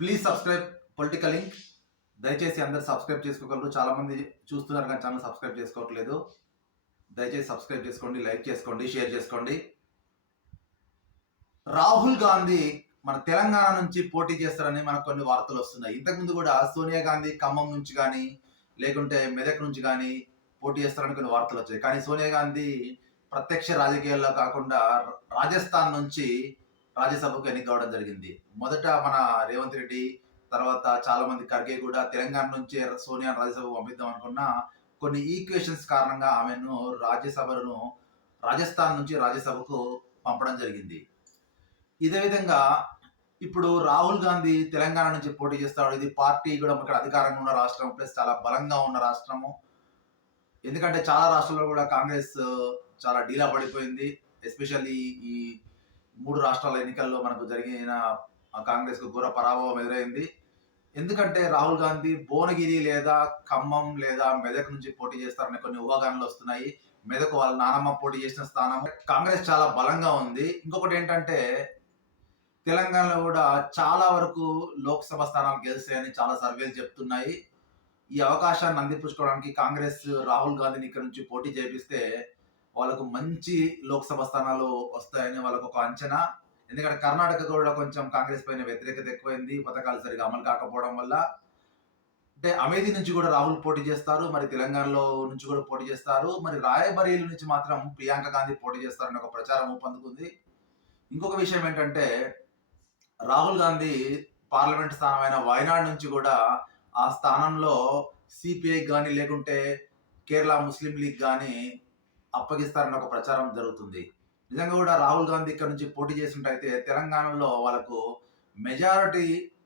Please subscribe political link. దయచేసి అందరు subscribe చేసుకోగలరు. చాలా మంది చూస్తున్నారు కానీ ఛానల్ సబ్స్క్రైబ్ చేసుకోవట్లేదు. దయచేసి సబ్స్క్రైబ్ చేసుకోండి, లైక్ చేసుకోండి, షేర్ చేసుకోండి. రాహుల్ గాంధీ మన తెలంగాణ నుంచి పోటీ చేస్తారని మనకు కొన్ని వార్తలు వస్తున్నాయి. ఇంతకుముందు కూడా సోనియా గాంధీ ఖమ్మం నుంచి కానీ లేకుంటే మెదక్ నుంచి కానీ పోటీ చేస్తారని కొన్ని వార్తలు వచ్చాయి. కానీ సోనియా గాంధీ ప్రత్యక్ష రాజకీయాల్లో కాకుండా రాజస్థాన్ నుంచి రాజ్యసభకు ఎన్నిక కావడం జరిగింది. మొదట మన రేవంత్ రెడ్డి, తర్వాత చాలా మంది ఖర్గే కూడా తెలంగాణ నుంచి సోనియా రాజ్యసభకు పంపిద్దాం అనుకున్న కొన్ని ఈక్వేషన్స్ కారణంగా ఆమెను రాజస్థాన్ నుంచి రాజ్యసభకు పంపడం జరిగింది. ఇదే విధంగా ఇప్పుడు రాహుల్ గాంధీ తెలంగాణ నుంచి పోటీ చేస్తాడు. ఇది పార్టీ కూడా ఇక్కడ అధికారంగా ఉన్న రాష్ట్రం, ప్లస్ చాలా బలంగా ఉన్న రాష్ట్రము. ఎందుకంటే చాలా రాష్ట్రాల్లో కూడా కాంగ్రెస్ చాలా డీలా పడిపోయింది. ఎస్పెషల్లీ ఈ 3 రాష్ట్రాల ఎన్నికల్లో మనకు జరిగిన కాంగ్రెస్ కు ఘోర పరాభవం ఎదురైంది. ఎందుకంటే రాహుల్ గాంధీ భువనగిరి లేదా ఖమ్మం లేదా మెదక్ నుంచి పోటీ చేస్తారనే కొన్ని ఊహాగానాలు వస్తున్నాయి. మెదక్ వాళ్ళ నానమ్మ పోటీ చేసిన స్థానం. కాంగ్రెస్ చాలా బలంగా ఉంది. ఇంకొకటి ఏంటంటే తెలంగాణలో కూడా చాలా వరకు లోక్సభ స్థానాలు గెలుస్తాయని చాలా సర్వేలు చెప్తున్నాయి. ఈ అవకాశాన్ని అందిపుచ్చుకోవడానికి కాంగ్రెస్ రాహుల్ గాంధీని ఇక్కడ నుంచి పోటీ చేపిస్తే వాళ్ళకు మంచి లోక్సభ స్థానాలు వస్తాయని వాళ్ళకు ఒక అంచనా. ఎందుకంటే కర్ణాటక కూడా కొంచెం కాంగ్రెస్ పైన వ్యతిరేకత ఎక్కువైంది, పథకాలు సరిగా అమలు కాకపోవడం వల్ల. అంటే అమేధి నుంచి కూడా రాహుల్ పోటీ చేస్తారు, మరి తెలంగాణలో నుంచి కూడా పోటీ చేస్తారు, మరి రాయబరేలీ నుంచి మాత్రం ప్రియాంక గాంధీ పోటీ చేస్తారని ఒక ప్రచారం ఊపందుకుంది. ఇంకొక విషయం ఏంటంటే రాహుల్ గాంధీ పార్లమెంట్ స్థానమైన వయనాడ్ నుంచి కూడా ఆ స్థానంలో సిపిఐ కానీ లేకుంటే కేరళ ముస్లిం లీగ్ కానీ అప్పగిస్తారన్న ఒక ప్రచారం జరుగుతుంది. నిజంగా కూడా రాహుల్ గాంధీ ఇక్కడ నుంచి పోటీ చేసినట్టయితే తెలంగాణలో వాళ్ళకు మెజారిటీ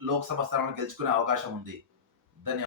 లోక్సభ స్థానాలు గెలుచుకునే అవకాశం ఉంది.